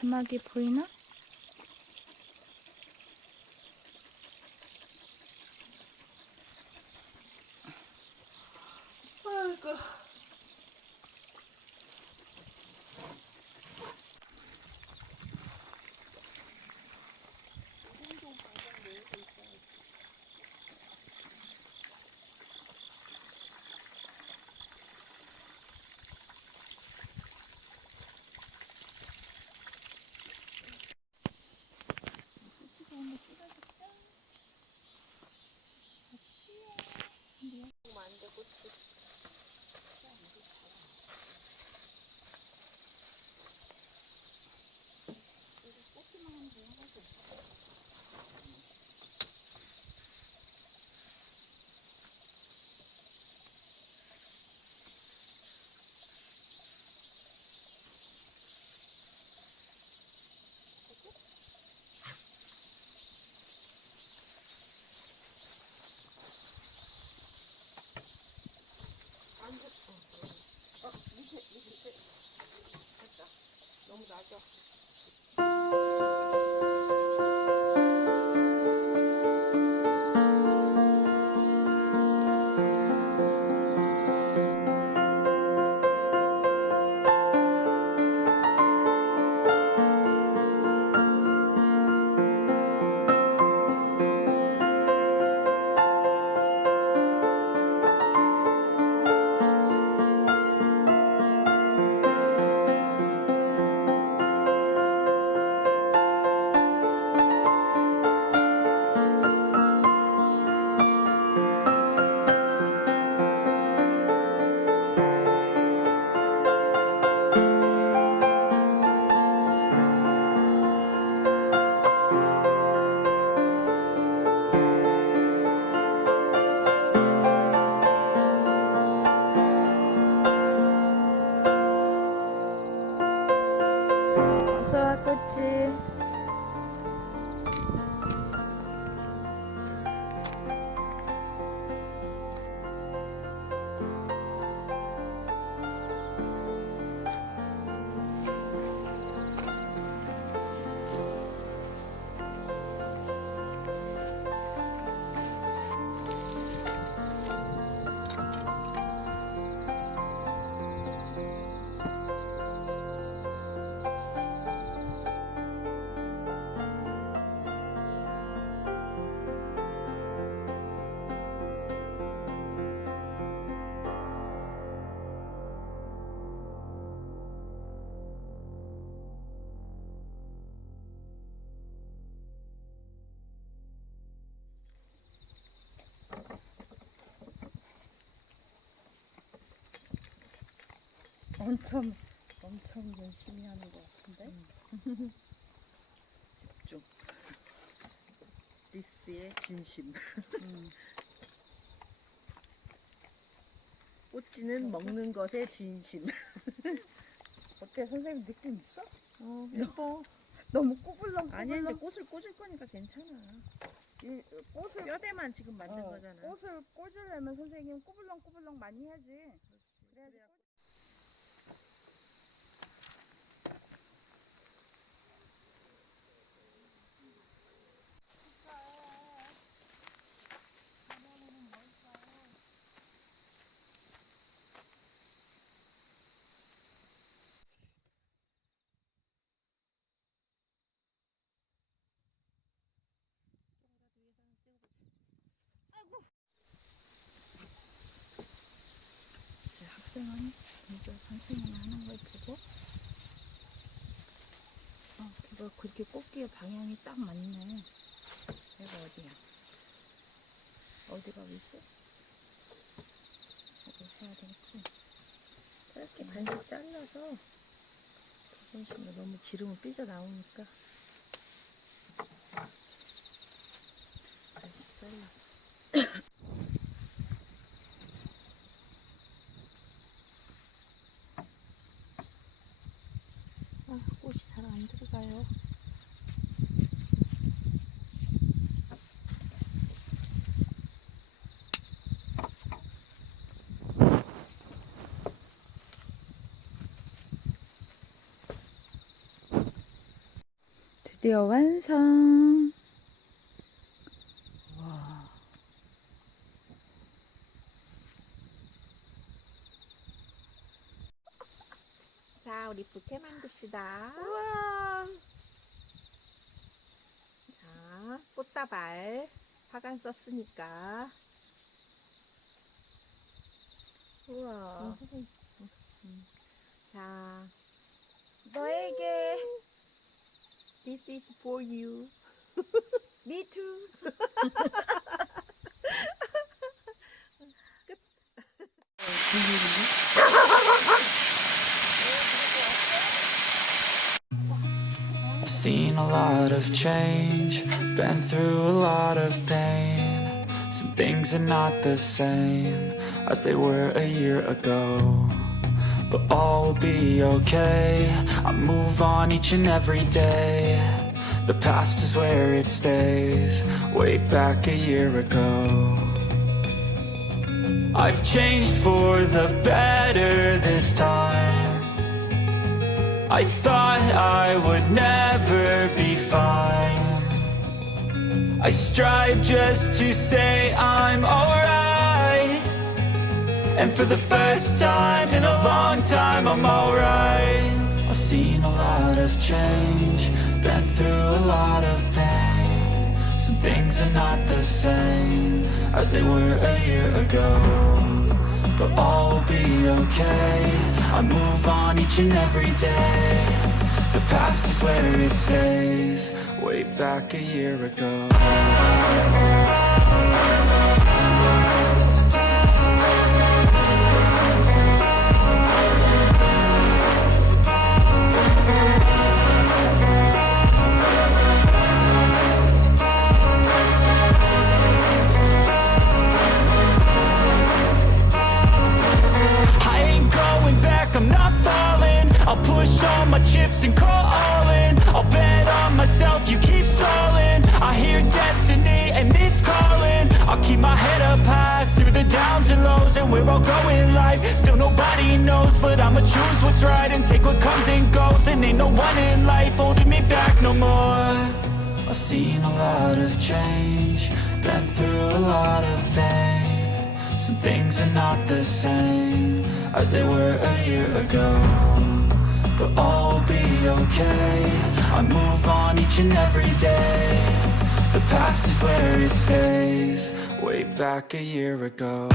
사막이 보이나? 아이고. 밑에. 됐다. 너무 낮아. 어서와 꽃이. 엄청 열심히 하는 것 같은데? 집중. 리스의 진심. 꽃지는 먹는 것의 진심. 어때? 선생님 느낌 있어? 예뻐. 너무 꼬불렁 아니야, 이제 꽃을 꽂을 거니까 괜찮아. 이 꽃을 뼈대만 지금 만든 거잖아. 꽃을 꽂으려면 선생님 꼬불렁꼬불렁 많이 해야지. 그래야지. 제 학생은 먼저 선생님이 하는 걸 보고 이거 그렇게 꽂기에 방향이 딱 맞네. 얘가 어디야? 어디가 있지? 이거 해야 되겠지? 짧게 반씩 잘라서 조금씩만 너무 기름은 삐져나오니까 반씩 잘라서. 꽃이 잘 안 들어가요. 드디어 완성. 와. 자, 우리 부케 만듭시다. 우와. 자, 꽃다발 화관 썼으니까. 우와. 자, 너에게. This is for you. Me too. I've seen a lot of change, been through a lot of pain. Some things are not the same as they were a year ago, but all will be okay. I move on each and every day. The past is where it stays, way back a year ago. I've changed for the better this time. I thought I would never be fine. I strive just to say I'm alright, and for the first time in a long time I'm alright. I've seen a lot of change, been through a lot of pain. Some things are not the same as they were a year ago, but all will be okay. I move on each and every day. The past is where it stays, way back a year ago. I'm not falling. I'll push all my chips and call all in. I'll bet on myself, you keep stalling. I hear destiny and it's calling. I'll keep my head up high through the downs and lows, and we're all going in life. Still nobody knows, but I'ma choose what's right and take what comes and goes. And ain't no one in life holding me back no more. I've seen a lot of change, been through a lot of pain. Some things are not the same as they were a year ago, but all will be okay. I move on each and every day. The past is where it stays, way back a year ago.